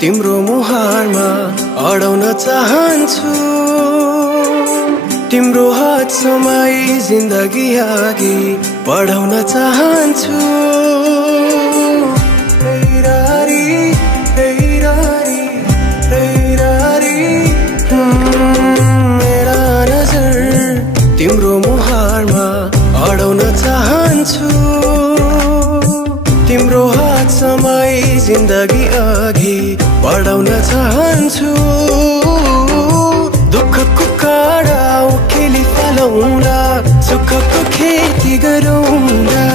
तिम्रो मुहारमा अडाउन चाहन्छु। तिम्रो हात समाई जिन्दगी अघि बढाउन चाहन्छु। मेरा नजर तिम्रो मुहारमा अडाउन चाहन्छु। तिम्रो हात समाई जिन्दगी अघि बढाउन चाहन्छु। दुःखको काँडा उखेली फालौँला, सुखको खेती गरौँला।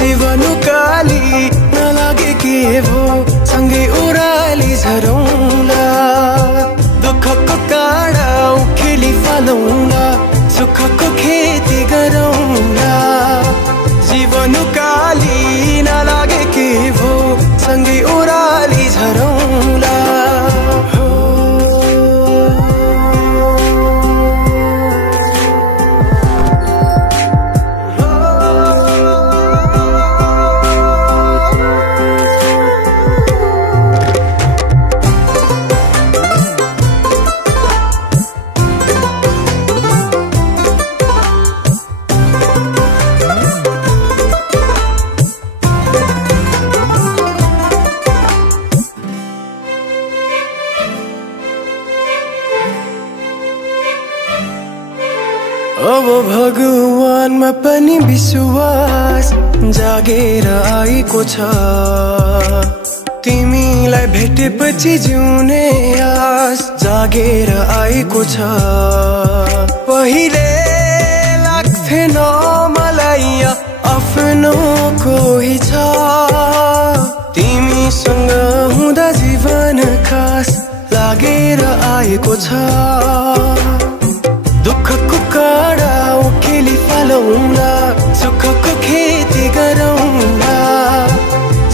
जीवन उकाली नलागे के भो सँगै ओह्राली झरौँला। दुःखको काँडा उखेली फालौँला, सुखको खेती गरौँला। जीवन उकाली नलागे के भो सँगै ओह्राली झरौँला। अब भगवानमा पनि विश्वास जागेर आएको छ। तिमीलाई भेटेपछि जिउने आस जागेर आएको छ। पहिले लाग्थेन मलाई आफ्नो कोही छ। तिमीसँग हुँदा जीवन खास लागेर आएको छ। दुःखको काँडा उखेली फालौँला, सुखको खेती गरौँला।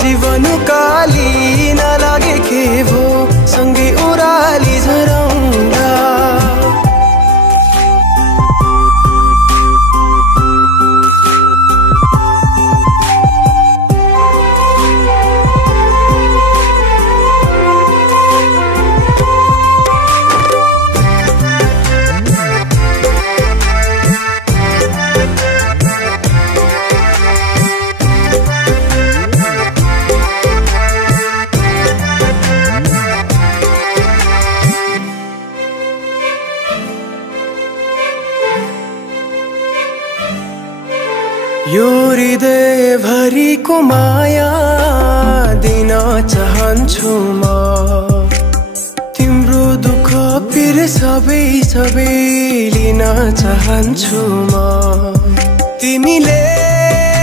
जीवन उकाली नलागे के भो सँगै ओह्राली झरौँला। यो हृदय भरिको माया दिन चाहन्छु म। तिम्रो दुःख पिर सबै लिन चाहन्छु म। तिमीले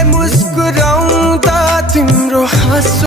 मुस्कुराउँदा तिम्रो हाँसो